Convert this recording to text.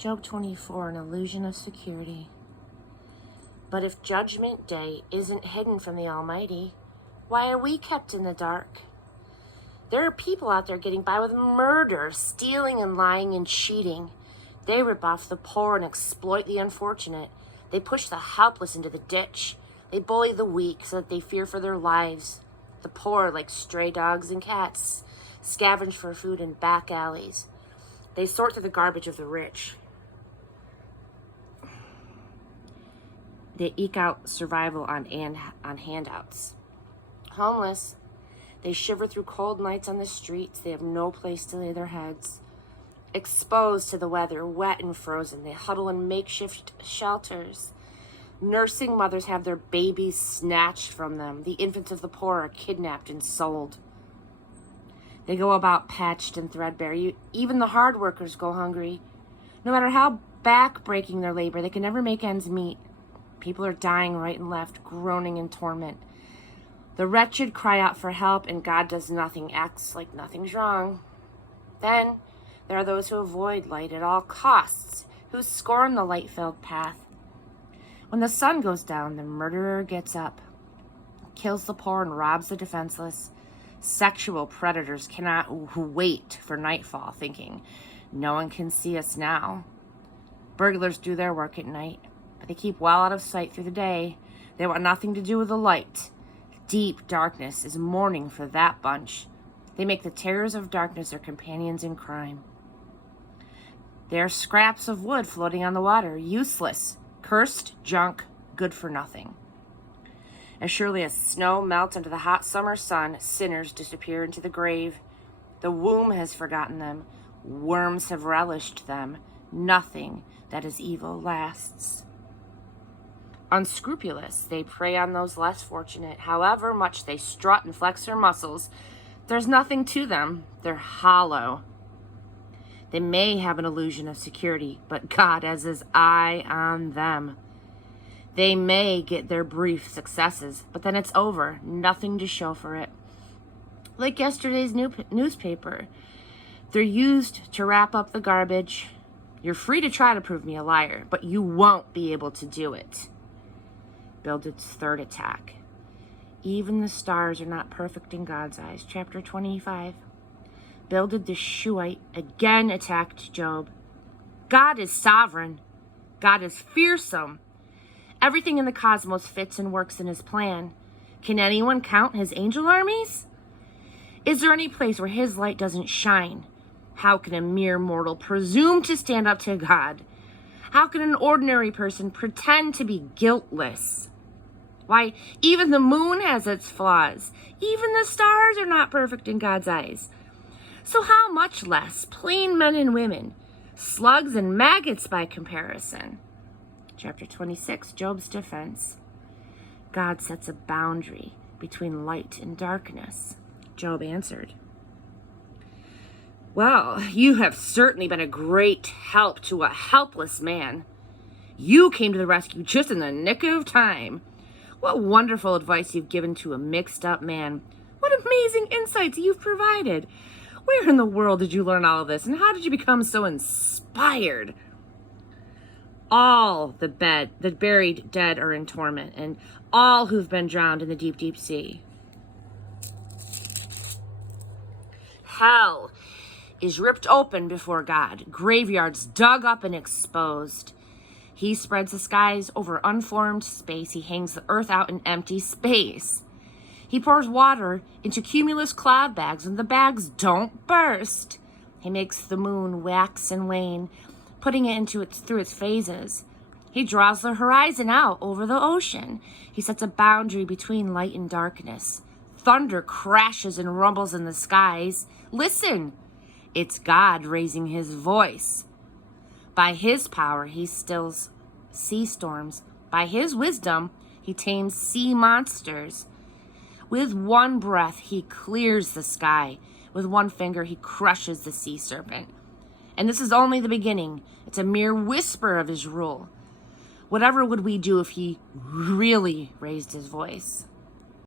Job 24, an illusion of security. But if judgment day isn't hidden from the Almighty, why are we kept in the dark? There are people out there getting by with murder, stealing and lying and cheating. They rip off the poor and exploit the unfortunate. They push the helpless into the ditch. They bully the weak so that they fear for their lives. The poor, like stray dogs and cats, scavenge for food in back alleys. They sort through the garbage of the rich. They eke out survival on handouts. Homeless, they shiver through cold nights on the streets. They have no place to lay their heads. Exposed to the weather, wet and frozen, they huddle in makeshift shelters. Nursing mothers have their babies snatched from them. The infants of the poor are kidnapped and sold. They go about patched and threadbare. Even the hard workers go hungry. No matter how back-breaking their labor, they can never make ends meet. People are dying right and left, groaning in torment. The wretched cry out for help, and God does nothing, acts like nothing's wrong. Then there are those who avoid light at all costs, who scorn the light-filled path. When the sun goes down, the murderer gets up, kills the poor and robs the defenseless. Sexual predators cannot wait for nightfall, thinking, no one can see us now. Burglars do their work at night, but they keep well out of sight through the day. They want nothing to do with the light. Deep darkness is mourning for that bunch. They make the terrors of darkness their companions in crime. They are scraps of wood floating on the water, useless, cursed junk, good for nothing. As surely as snow melts under the hot summer sun, sinners disappear into the grave. The womb has forgotten them. Worms have relished them. Nothing that is evil lasts. Unscrupulous, they prey on those less fortunate. However much they strut and flex their muscles, there's nothing to them. They're hollow. They may have an illusion of security, but God has his eye on them. They may get their brief successes, but then it's over. Nothing to show for it. Like yesterday's newspaper. They're used to wrap up the garbage. You're free to try to prove me a liar, but you won't be able to do it. Bildad's third attack. Even the stars are not perfect in God's eyes. Chapter 25. Bildad the Shuhite again attacked Job. God is sovereign. God is fearsome. Everything in the cosmos fits and works in his plan. Can anyone count his angel armies? Is there any place where his light doesn't shine? How can a mere mortal presume to stand up to God? How can an ordinary person pretend to be guiltless? Why, even the moon has its flaws. Even the stars are not perfect in God's eyes. So how much less plain men and women, slugs and maggots by comparison? Chapter 26, Job's defense. God sets a boundary between light and darkness. Job answered, well, you have certainly been a great help to a helpless man. You came to the rescue just in the nick of time. What wonderful advice you've given to a mixed-up man. What amazing insights you've provided. Where in the world did you learn all of this, and how did you become so inspired? All the buried dead are in torment, and all who've been drowned in the deep, deep sea. Hell is ripped open before God, graveyards dug up and exposed. He spreads the skies over unformed space. He hangs the earth out in empty space. He pours water into cumulus cloud bags, and the bags don't burst. He makes the moon wax and wane, putting it through its phases. He draws the horizon out over the ocean. He sets a boundary between light and darkness. Thunder crashes and rumbles in the skies. Listen, it's God raising his voice. By his power, he stills sea storms. By his wisdom, he tames sea monsters. With one breath, he clears the sky. With one finger, he crushes the sea serpent. And this is only the beginning. It's a mere whisper of his rule. Whatever would we do if he really raised his voice?